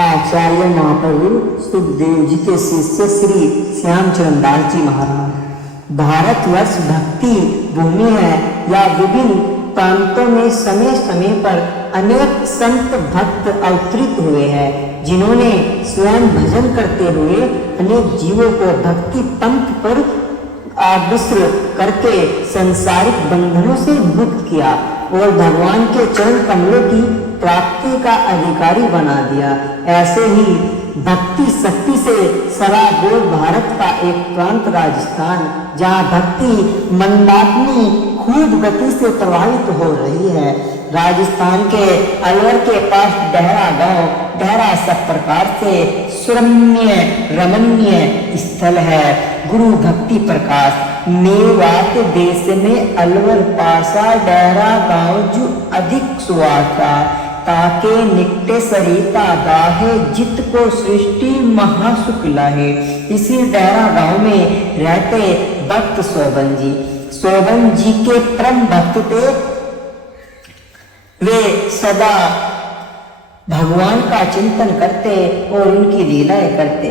आचार्य महाप्रभु सुखदेव जी के शिष्य श्री श्यामचरण दास जी महाराज। भारतवर्ष भक्ति भूमि है। या विभिन्न प्रांतों में समय समय पर अनेक संत भक्त अवतरित हुए हैं, जिन्होंने स्वयं भजन करते हुए अनेक जीवों को भक्ति पंथ पर आविष्ट करके सांसारिक बंधनों से मुक्त किया और भगवान के चरण कमलों की प्राप्ति का अधिकारी बना दिया। ऐसे ही भक्ति शक्ति से सराबोर भारत का एक प्रांत राजस्थान, जहाँ भक्ति मंदाकिनी खूब गति से प्रवाहित हो रही है। राजस्थान के अलवर के पास डेहरा गांव, डेहरा सब प्रकार से सुरम्य रमणीय स्थल है। गुरु भक्ति प्रकाश मेवात देश में अलवर पासा डेहरा गांव जो अधिक सुवासा ताके निकटे सरिता गाहे जित को सृष्टि महासुख लाहे। इसी डेहरा गांव में रहते भक्त शोभन जी। शोभन जी के परम भक्त थे। वे सदा भगवान का चिंतन करते और उनकी लीलाएं करते।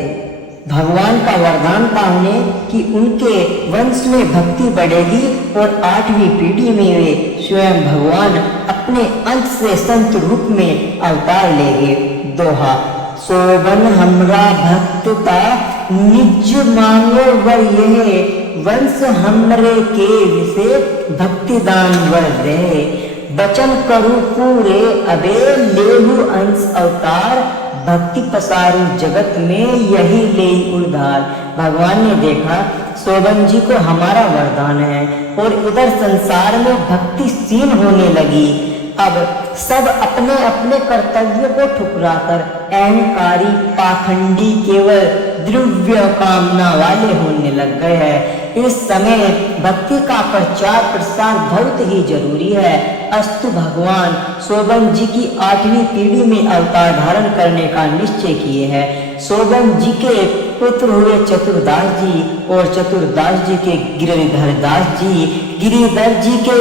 भगवान का वरदान था उन्हें कि उनके वंश में भक्ति बढ़ेगी और 8वीं पीढ़ी में वे स्वयं भगवान अपने अंश से संत रूप में अवतार लेंगे। दोहा शोभन हमरा भक्तता निज मांगो वर यह वंश हमरे के विषय भक्ति दान वर दे। बचन करु पूरे अबे लेहु अंश अवतार भक्ति पसारू जगत में यही ले उद्धार। भगवान ने देखा शोभन जी को हमारा वरदान है और इधर संसार में भक्ति क्षीण होने लगी। अब सब अपने अपने कर्तव्य को ठुकराकर अहंकारी पाखंडी केवल द्रव्य कामना वाले होने लग गए हैं। इस समय भक्ति का प्रचार प्रसार बहुत ही जरूरी है। अस्तु भगवान शोभन जी की 8वीं पीढ़ी में अवतार धारण करने का निश्चय किए हैं। शोभन जी के पुत्र हुए चतुरदास जी और चतुरदास जी के गिरिधर दास जी, गिरिधर जी के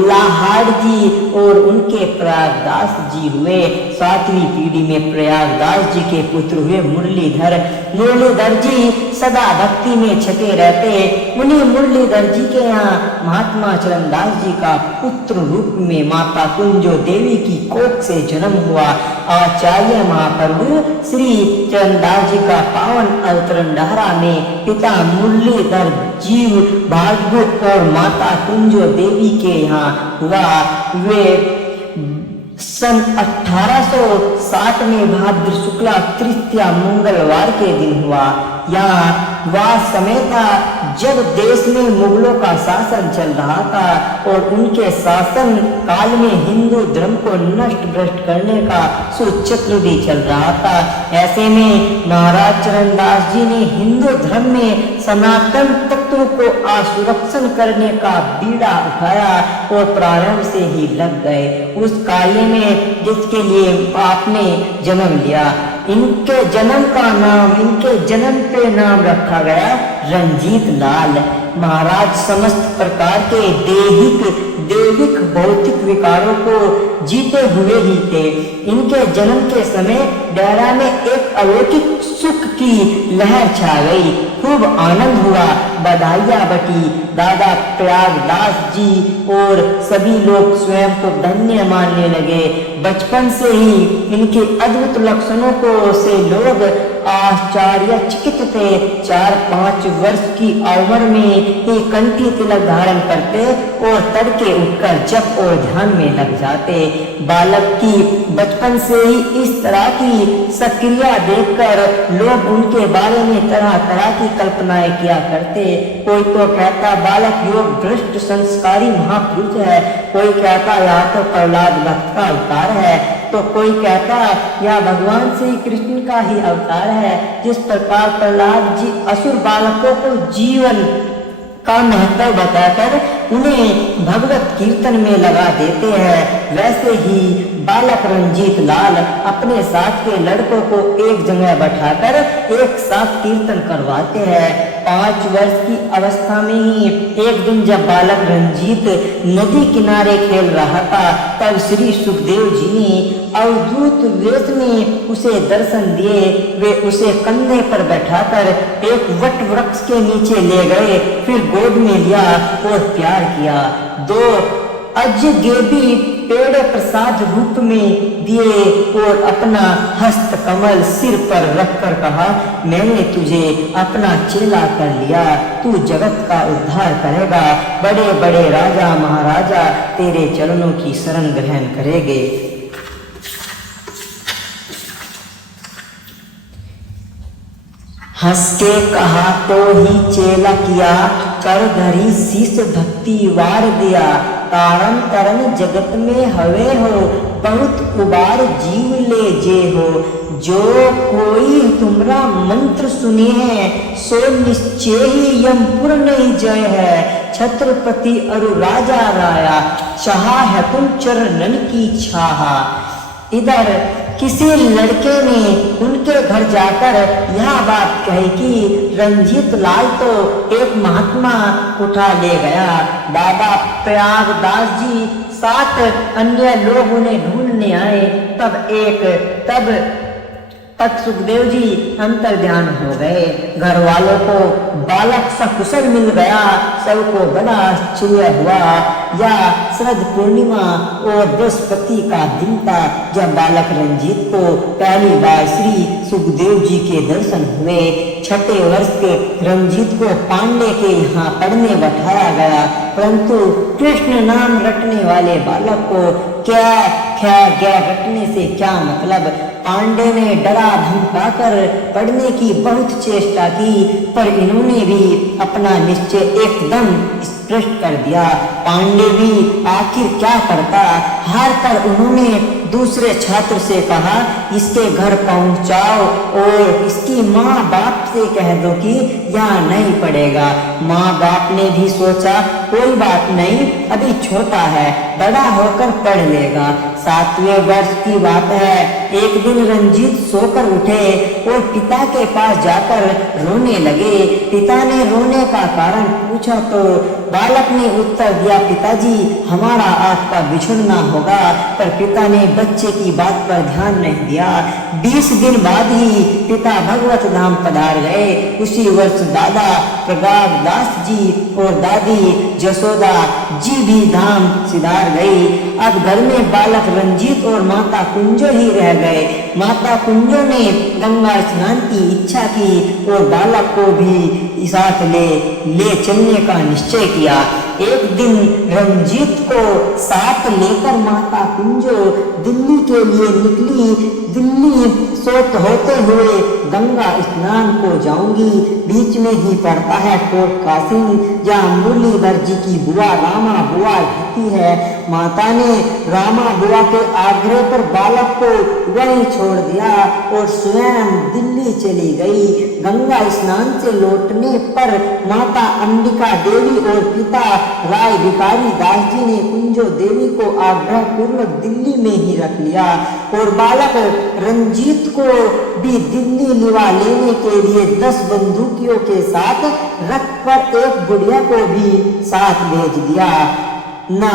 लाहाड़ जी और उनके प्रयागदास जी हुए। 7वीं पीढ़ी में प्रयागदास जी के पुत्र हुए मुरलीधर। मुरलीधर जी सदा भक्ति में छके रहते। उन्हीं मुरलीधर जी के यहाँ महात्मा चरणदास जी का पुत्र रूप में माता कुंजो देवी की कोख से जन्म हुआ। आचार्य महाप्रभु श्री चरणदास जी का पावन अवतरण डहरा में पिता मुरलीधर जीव भागवत और माता कुंजो देवी के यहाँ हुआ। वे सन 1860 में भाद्र शुक्ला तृतीया मंगलवार के दिन हुआ। यहाँ वह समय था जब देश में मुगलों का शासन चल रहा था और उनके शासन काल में हिंदू धर्म को नष्ट भ्रष्ट करने का सुचक्र भी चल रहा था। ऐसे में महाराज चरणदास जी ने हिंदू धर्म में सनातन तत्वों को आसुरक्षण करने का बीड़ा उठाया और प्रारंभ से ही लग गए उस कार्य में जिसके लिए आपने जन्म लिया। इनके जन्म का नाम, इनके जन्म पे नाम रखा गया रंजीत लाल। महाराज समस्त प्रकार के दैहिक भौतिक विकारों को जीते हुए ही थे। इनके जन्म के समय डेरा में एक अलौकिक सुख की लहर छा गई। खूब आनंद हुआ, बधाइयाँ बटी। दादा प्रयागदास जी और सभी लोग स्वयं को धन्य मानने लगे। बचपन से ही इनके अद्भुत लक्षणों को से लोग आश्चर्यचकित थे। 4-5 वर्ष की उम्र में ही कंठी तिलक धारण करते और तड़के उठकर जप और ध्यान में लग जाते। बालक की बचपन से ही इस तरह की सक्रिया देखकर लोग उनके बारे में तरह तरह की कल्पनाएं किया करते। कोई तो कहता बालक योग भ्रष्ट संस्कारी महापुरुष है, कोई कहता यह तो प्रहलाद भक्त का अवतार है, तो कोई कहता यह भगवान श्री कृष्ण का ही अवतार है। जिस प्रकार प्रहलाद जी असुर बालकों को जीवन का महत्व बताकर उन्हें भगवत कीर्तन में लगा देते हैं, वैसे ही बालक रंजीत लाल अपने साथ के लड़कों को एक जगह बैठाकर एक साथ कीर्तन करवाते हैं। 5 वर्ष की अवस्था में ही एक दिन जब बालक रंजीत नदी किनारे खेल रहा था, तब श्री सुखदेव जी ने अवधूत वेश में उसे दर्शन दिए। वे उसे कंधे पर बैठाकर एक वट वृक्ष के नीचे ले गए, फिर गोद में लिया और प्यार किया। 2 अजगेबी पेड़ प्रसाद रूप में दिए और अपना हस्त कमल सिर पर रखकर कहा, मैंने तुझे अपना चेला कर लिया, तू जगत का उद्धार करेगा। बड़े बड़े राजा महाराजा तेरे चरणों की शरण ग्रहण करेंगे। हंस के कहा तो ही चेला किया, कर धरी शीस भक्ति वार दिया। तारन तरन जगत में हवे हो, बहुत उबार जीव ले जे हो। जो कोई तुमरा मंत्र सुने है, सो निश्चय ही यमपुर नहीं जय है। छत्रपति अरु राजा राया, चाहा है तुम चरणन की छाहा। इधर किसी लड़के ने उनके घर जाकर यह बात कही कि रंजीत लाल तो एक महात्मा उठा ले गया। बाबा प्रयागदास जी 7 अन्य लोग उन्हें ढूंढने आए। तब सुखदेव जी अंतर ध्यान हो गए। घर वालों को बालक सकुशल मिल गया, सबको बड़ा आश्चर्य हुआ। या शरद पूर्णिमा और बृहस्पति का दिन था जब बालक रंजीत को पहली बार श्री सुखदेव जी के दर्शन हुए। 6ठे वर्ष के रंजीत को पांडे के यहाँ पढ़ने बैठाया गया, परंतु कृष्ण नाम रटने वाले बालक को क्या रटने से क्या मतलब। पांडे ने डरा धमकाकर पढ़ने की बहुत चेष्टा की, पर इन्होंने भी अपना निश्चय एकदम स्पष्ट कर दिया। पांडे भी आखिर क्या करता, हार कर उन्होंने दूसरे छात्र से कहा, इसके घर पहुंचाओ और इसकी माँ बाप से कह दो कि यहाँ नहीं पढ़ेगा। माँ बाप ने भी सोचा कोई बात नहीं, अभी छोटा है, बड़ा होकर पढ़ लेगा। 7वें वर्ष की बात है। एक दिन रंजीत सोकर उठे और पिता के पास जाकर रोने लगे। पिता ने रोने का कारण पूछा तो बालक ने उत्तर दिया, पिताजी हमारा आपका बिछड़ना होगा। पर पिता ने बच्चे की बात पर ध्यान नहीं दिया। 20 दिन बाद ही पिता भगवत धाम पधार गए। उसी वर्ष दादा प्रयागदास जी और दादी जसोदा जी भी धाम सिधार गई। अब घर में बालक रंजीत और माता कुंजो ही रह गए। माता कुंजो ने गंगा स्नान की इच्छा की और बालक को भी साथ ले चलने का निश्चय किया। एक दिन रंजीत को साथ लेकर माता कुंजो दिल्ली के लिए निकली। दिल्ली सोच होते हुए गंगा स्नान को जाऊंगी। बीच में ही पड़ता है कोट कासिम, जहाँ मुरलीधर जी की बुआ रामा बुआ रहती है। माता ने रामा बुआ के आग्रह पर बालक को वहीं छोड़ दिया और स्वयं दिल्ली चली गई। गंगा स्नान से लौटने पर माता अंबिका देवी और पिता राय भिखारी दास जी ने कुंजो देवी को आग्रह पूर्वक दिल्ली में ही रख लिया और बालक रंजीत को भी दिल्ली लिवा लेने के लिए 10 बंदूकियों के साथ रथ पर एक बुढ़िया को भी साथ भेज दिया। ना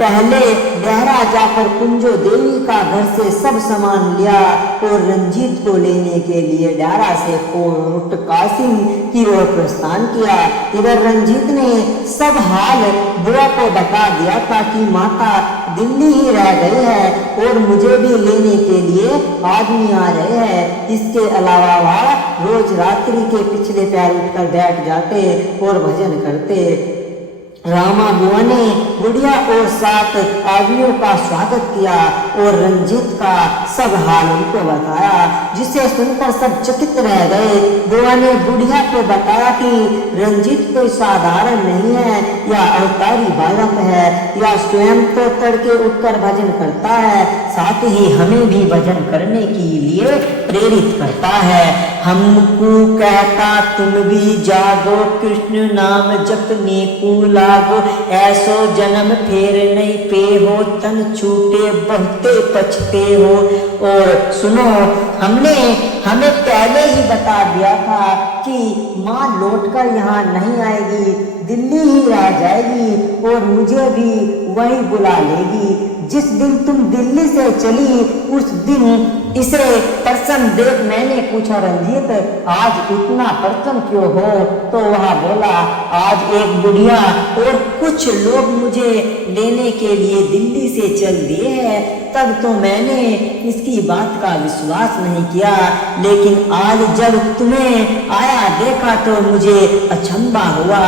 पहले डेहरा जाकर कुंजो देवी का घर से सब सामान लिया और रंजीत को लेने के लिए डेहरा से कोट कासिम की ओर प्रस्थान किया। इधर रंजीत ने सब हाल बुआ को बता दिया था कि माता दिल्ली ही रह गई है और मुझे भी लेने के लिए आदमी आ रहे हैं। इसके अलावा वह रोज रात्रि के पिछले पैर उठकर बैठ जाते और भजन करते। रामा बुआ ने बुढ़िया और 7 आदमियों का स्वागत किया और रंजीत का सब हाल उनको बताया, जिसे सुनकर सब चकित रह गए। बुआ ने बुढ़िया को बताया कि रंजीत कोई साधारण नहीं है, या अवतारी बालक है, या स्वयं तो तड़के उठकर भजन करता है, साथ ही हमें भी भजन करने के लिए प्रेरित करता है। हमको कहता तुम भी जागो, कृष्ण नाम जपने को लागो, ऐसो जन्म फेर नहीं पे हो, तन छूटे बहुते पछते हो। और सुनो, हमें पहले ही बता दिया था कि माँ लौटकर यहाँ नहीं आएगी, दिल्ली ही रह जाएगी और मुझे भी वही बुला लेगी। जिस दिन तुम दिल्ली से चली उस दिन इसे प्रसन्न देख मैंने पूछा, रंजीत आज इतना प्रसन्न क्यों हो? तो वह बोला, आज एक बुढ़िया और कुछ लोग मुझे लेने के लिए दिल्ली से चल दिए हैं। तब तो मैंने इसकी बात का विश्वास नहीं किया, लेकिन आज जब तुम्हें आया देखा तो मुझे अचंभा हुआ।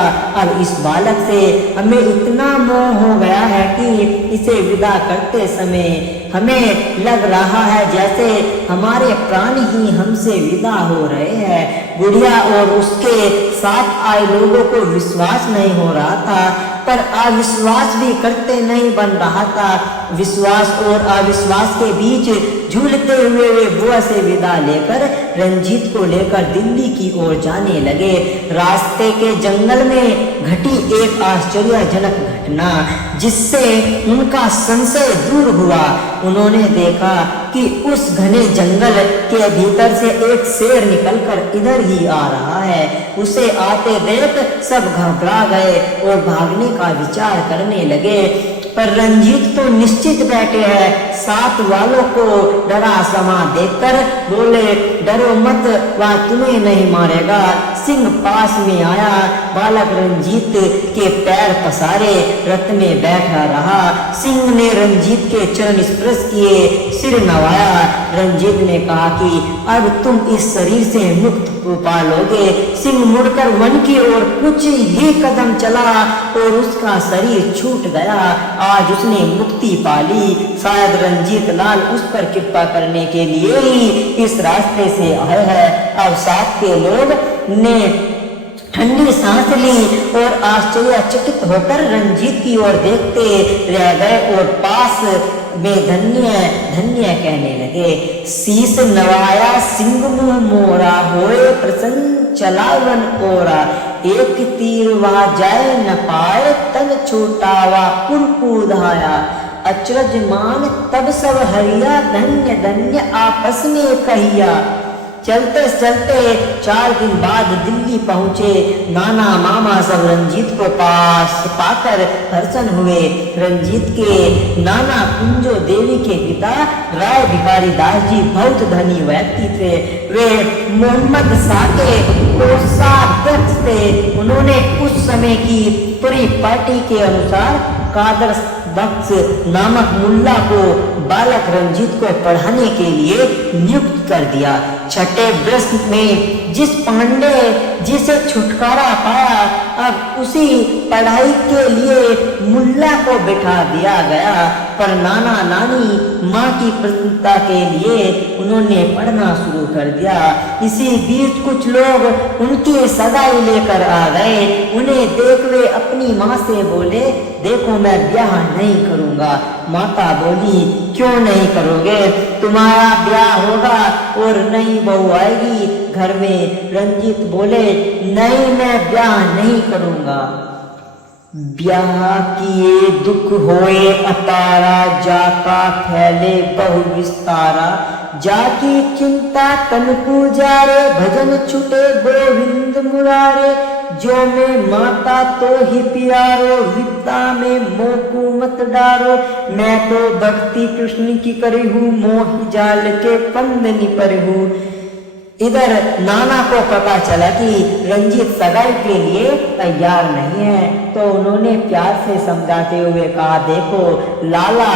अब इस बालक से हमें इतना मोह हो गया है कि इसे विदा करते समय हमें लग रहा है जैसे हमारे प्राण ही हमसे विदा हो रहे हैं। बुढ़िया और उसके साथ आए लोगों को विश्वास नहीं हो रहा था, पर अविश्वास भी करते नहीं बन रहा था। विश्वास और अविश्वास के बीच झूलते हुए वे बुआ से विदा लेकर रंजीत को लेकर दिल्ली की ओर जाने लगे। रास्ते के जंगल में घटी एक आश्चर्यजनक घटना जिससे उनका संशय दूर हुआ। उन्होंने देखा कि उस घने जंगल के भीतर से एक शेर निकलकर इधर ही आ रहा है। उसे आते देख सब घबरा गए और भागने का विचार करने लगे, पर रंजीत तो निश्चित बैठे हैं। साथ वालों को डरा समा देखकर बोले, डरो मत, वह तुम्हें नहीं मारेगा। सिंह पास में आया, बालक रंजीत के पैर पसारे रथ में बैठा रहा। सिंह ने रंजीत के चरण स्पर्श किए, सिर नवाया। रंजीत ने कहा कि अब तुम इस शरीर से मुक्त पालोगे। सिंह मुड़कर वन की ओर कुछ ही कदम चला और उसका शरीर छूट गया। आज उसने मुक्ति पाली। शायद रंजीत लाल उस पर कृपा करने के लिए ही इस रास्ते से आए हैं। अब साथ के लोग ने ठंडी सांस ली और आश्चर्यचकित होकर रंजीत की ओर देखते रह गए और पास में धन्य धन्य कहने लगे। शीस नवाया सिंह मुँह मोरा, होए प्रसन्न चला वन ओरा। एक तीर वा जाए न पाए, तन छूटावा कुरकुधाया। अचरज मान तब सब हरिया, धन्य धन्य आपस में कहिया। चलते चलते 4 दिन बाद दिल्ली पहुंचे। नाना मामा सब रंजीत को पास पाकर प्रसन्न हुए। रंजीत के नाना कुंजो देवी के पिता राय भिखारी दास जी बहुत धनी व्यक्ति थे। वे मोहम्मद शाह के कोषाध्यक्ष थे। उन्होंने उस समय की पूरी पार्टी के अनुसार कादर बख्श नामक मुल्ला को बालक रंजीत को पढ़ाने के लिए नियुक्त कर दिया। छठे वर्ष में जिस पांडे जिसे छुटकारा पाया, अब उसी पढ़ाई के लिए मुल्ला को बिठा दिया गया। पर नाना नानी माँ की प्रसन्नता के लिए उन्होंने पढ़ना शुरू कर दिया। इसी बीच कुछ लोग उनकी सगाई लेकर आ गए। उन्हें देख वे अपनी माँ से बोले, देखो मैं ब्याह नहीं करूँगा। माता बोली, क्यों नहीं करोगे? तुम्हारा ब्याह होगा और नई बहू आएगी घर में। रंजीत बोले, नहीं मैं ब्याह नहीं करूँगा। ब्याह किए दुख होए अतारा, जाका फैले बहु विस्तारा। जाकी चिंता तन पूजारे, भजन छुटे गोविंद मुरारे। जो में माता तो ही प्यारो, विद्या में मोह मत डारो। मैं तो भक्ति कृष्ण की करी हूँ, मोह जाल के पंदनी पर हूँ। इधर नाना को पता चला कि रंजीत सगाई के लिए तैयार नहीं है, तो उन्होंने प्यार से समझाते हुए कहा, देखो लाला,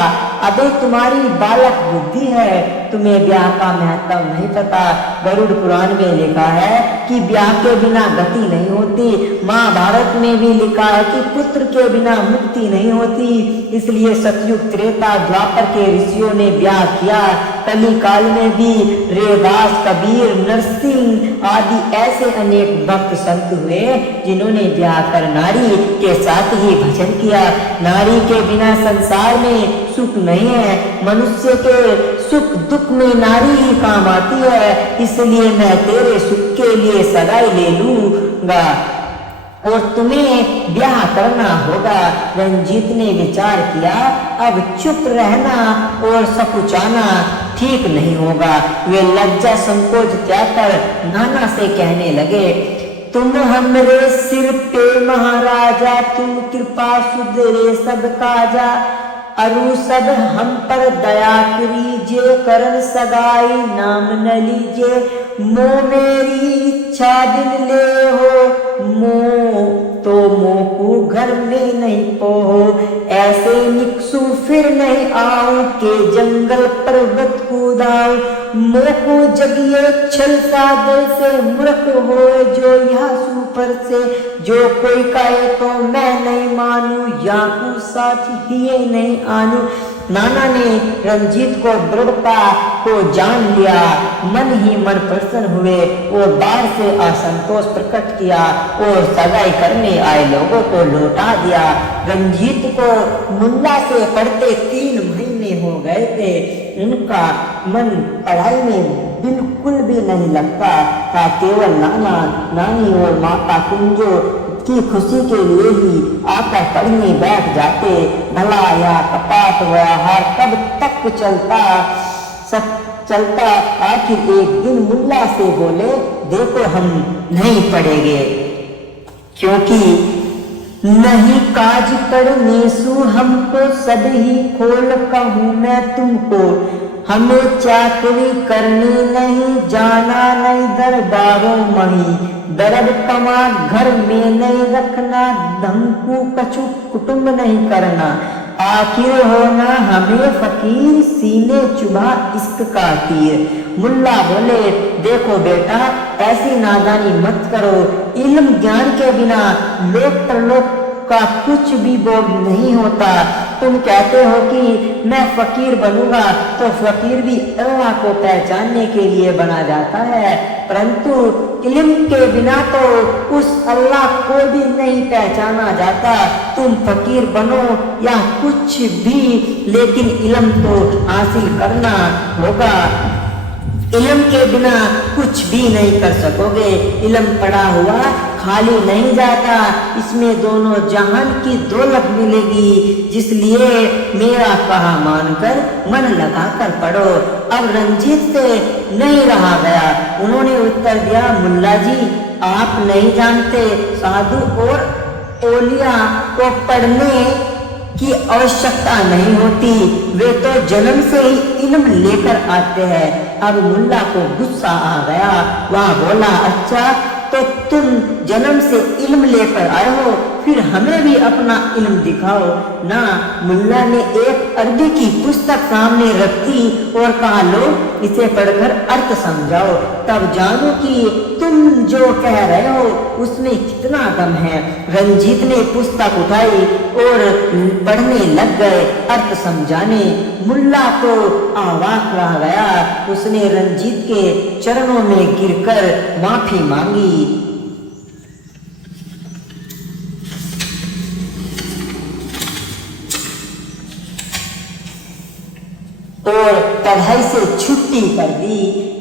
अभी तुम्हारी बालक बुद्धि है, तुम्हें ब्याह का महत्व नहीं पता। गरुड़ पुराण में लिखा है कि ब्याह के बिना गति नहीं होती। महाभारत में भी लिखा है कि पुत्र के बिना मुक्ति नहीं होती। इसलिए सतयुग त्रेता द्वापर के ऋषियों ने ब्याह किया। कली काल में भी रेदास, कबीर, नरसिंह आदि ऐसे अनेक भक्त संत हुए जिन्होंने ब्याह कर नारी के साथ ही भजन किया। नारी के बिना संसार में सुख नहीं है। मनुष्य के सुख दुख में नारी ही काम आती है। इसलिए मैं तेरे सुख के लिए सगाई ले लूंगा और तुम्हें ब्याह करना होगा। रंजीत ने विचार किया, अब चुप रहना और सकुचाना ठीक नहीं होगा। वे लज्जा संकोच त्याग कर नाना से कहने लगे, तुम हमरे सिर पे महाराजा, तुम कृपा सुधरे सब काजा। अरु सब हम पर दया करीजे, करन सगाई नाम न लीजे। मो मेरी इच्छा दिन ले हो, मो तो मोह को घर में नहीं पोहो। ऐसे निकसू फिर नहीं आऊं, के जंगल पर्वत कूदाऊं। मोह को जगिए छल सादर से, मूर्ख होए जो यह सुपर से। जो कोई कहे तो मैं नहीं मानू, या को साथ दिए नहीं आनू। नाना ने रंजीत को दृढ़ता को जान लिया, मन ही मन प्रसन्न हुए और बाहर से असंतोष प्रकट किया और सगाई करने आए लोगों को लौटा दिया। रंजीत को मुल्ला से पढ़ते 3 महीने हो गए थे। उनका मन पढ़ाई में बिल्कुल भी नहीं लगता था। केवल नाना नानी और माता कुंजो की खुशी के लिए ही आकर पढ़ने बैठ जाते। भला या कपाट व्यवहार कब तक चलता। आखिर एक दिन मुल्ला से बोले, देखो हम नहीं पढ़ेंगे, क्योंकि नहीं काज करने सु हमको सब ही खोल कहूँ मैं तुमको। हमें चाकरी करनी नहीं, जाना नहीं दरबारों मही। दरब कमा घर में नहीं रखना, धमकू कछु कुटुंब नहीं करना। आखिर होना हमें फकीर, सीने चुभा इश्क का तीर। मुल्ला बोले, देखो बेटा ऐसी नादानी मत करो। इल्म ज्ञान के बिना लोक परलोक का कुछ भी बोध नहीं होता। तुम कहते हो कि मैं फकीर बनूंगा, तो फकीर भी अल्लाह को पहचानने के लिए बना जाता है, परंतु इल्म के बिना तो उस अल्लाह को भी नहीं पहचाना जाता। तुम फकीर बनो या कुछ भी, लेकिन इल्म तो हासिल करना होगा। इल्म के बिना कुछ भी नहीं कर सकोगे। इल्म पढ़ा हुआ खाली नहीं जाता, इसमें दोनों जहान की दौलत मिलेगी। जिसलिए मेरा कहा मानकर मन लगाकर पढ़ो। अब रंजीत से नहीं रहा गया। उन्होंने उत्तर दिया, मुल्ला जी आप नहीं जानते, साधु और औलिया को पढ़ने की आवश्यकता नहीं होती, वे तो जन्म से ही इल्म लेकर आते हैं। अब मुल्ला को गुस्सा आ गया। वह बोला, अच्छा तो तुम जन्म से इल्म लेकर आए हो, फिर हमें भी अपना इल्म दिखाओ ना। मुल्ला ने एक अरबी की पुस्तक सामने रख दी और कहा, लो इसे पढ़कर अर्थ समझाओ, तब जानो कि तुम जो कह रहे हो उसमें कितना दम है। रंजीत ने पुस्तक उठाई और पढ़ने लग गए अर्थ समझाने। मुल्ला तो अवाक रह गया। उसने रंजीत के चरणों में गिरकर माफी मांगी। और पढ़ाई से छुट्टी कर दी।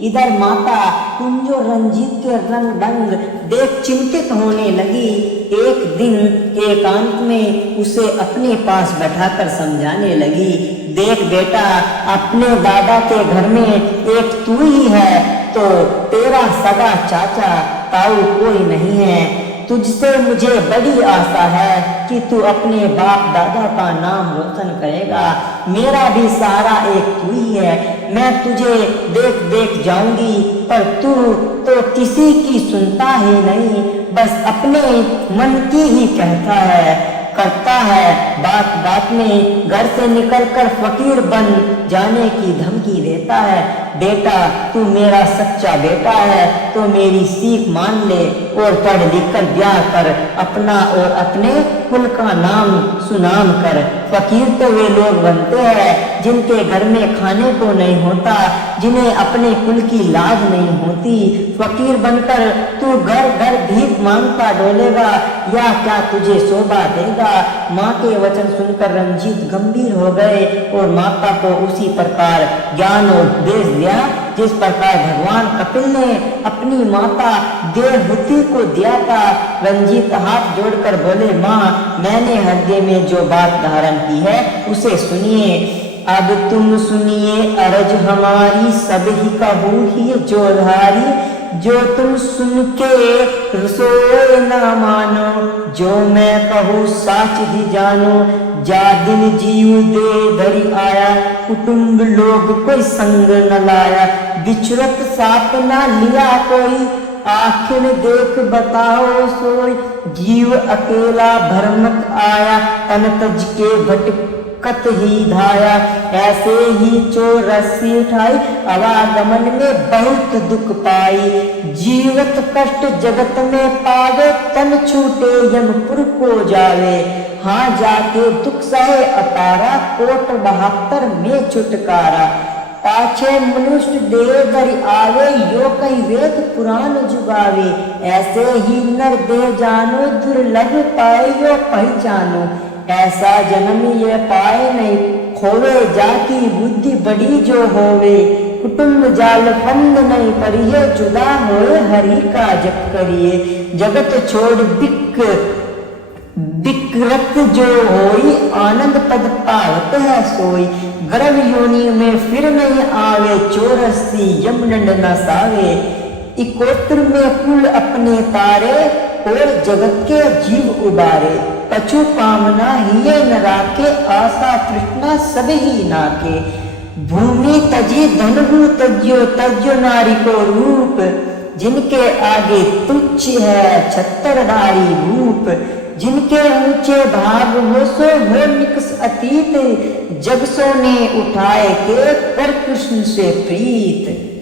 इधर माता कुंजो रंजीत के रंग ढंग देख चिंतित होने लगी। एक दिन एकांत में उसे अपने पास बैठाकर समझाने लगी, देख बेटा, अपने दादा के घर में एक तू ही है, तो तेरा सगा चाचा ताऊ कोई नहीं है। तुझसे मुझे बड़ी आशा है कि तू अपने बाप दादा का नाम रोशन करेगा। मेरा भी सहारा एक तू ही है। मैं तुझे देख देख जाऊंगी, पर तू तो किसी की सुनता ही नहीं, बस अपने मन की ही कहता करता है। बात बात में घर से निकलकर फकीर बन जाने की धमकी देता है। बेटा तू मेरा सच्चा बेटा है तो मेरी सीख मान ले और पढ़ लिख कर ब्याह कर, अपना और अपने कुल का नाम सुनाम कर। फकीर तो वे लोग बनते हैं जिनके घर में खाने को नहीं होता, जिन्हें अपने कुल की लाज नहीं होती। फकीर बनकर तू घर घर भीख मांगता डोलेगा या क्या तुझे शोभा देगा। माँ के वचन सुनकर रंजीत गंभीर हो गए और माता को उसी प्रकार ज्ञान और उपदेश दिया जिस प्रकार भगवान कपिल ने अपनी माता देवहूति को दिया था। रंजीत हाथ जोड़कर बोले, माँ मैंने हृदय में जो बात धारण की है उसे सुनिए। अब तुम सुनिए अरज हमारी, सब ही कहू ही जोधारी। जो तुम सुन के सोए न मानो, जो मैं कहूँ साच ही जानो। जा दिन जीव दे धरी आया, कुटुंब लोग कोई संग न लाया। बिछुरत साथ न लिया कोई, आखिर देख बताओ सोई। जीव अकेला भरमत आया, तन तज के भटकत ही धाया। ऐसे ही चौरसी उठाई, आवागमन में बहुत दुख पाई। जीवत कष्ट जगत में पावे, तन छूटे यमपुर को जावे। हाँ जाके दुख सहे अपारा, कोट 72 में छुटकारा। पाछे मनुष्य देह धरि आवे, यो कई वेद पुराण जुगावे। ऐसे ही नर देह जानो, दुर्लभ पाए यो पहचानो। ऐसा जन्म ये पाए नहीं, खोवे जाकी बुद्धि बड़ी जो होवे। कुटुंब जाल फंद नहीं परिये, जुदा होए हरि का जप करिए। जगत छोड़ बिक्रत जो होई, आनंद पद पावत है सोई। गर्भ योनि में फिर नहीं आवे, चौरसी यमदंड न सावे। इकोत्र में कुल अपने तारे, और जगत के जीव उबारे। कछु कामना हिये न राखे, आशा तृष्णा सब ही नाके। भूमि तजी धनहु तज्यो, तज्यो नारी को रूप। जिनके आगे तुच्छ है छत्रधारी भूप। जिनके ऊंचे भाग हो सो हो निकस अतीत, जग सो ने उठाए के कर कृष्ण से प्रीत।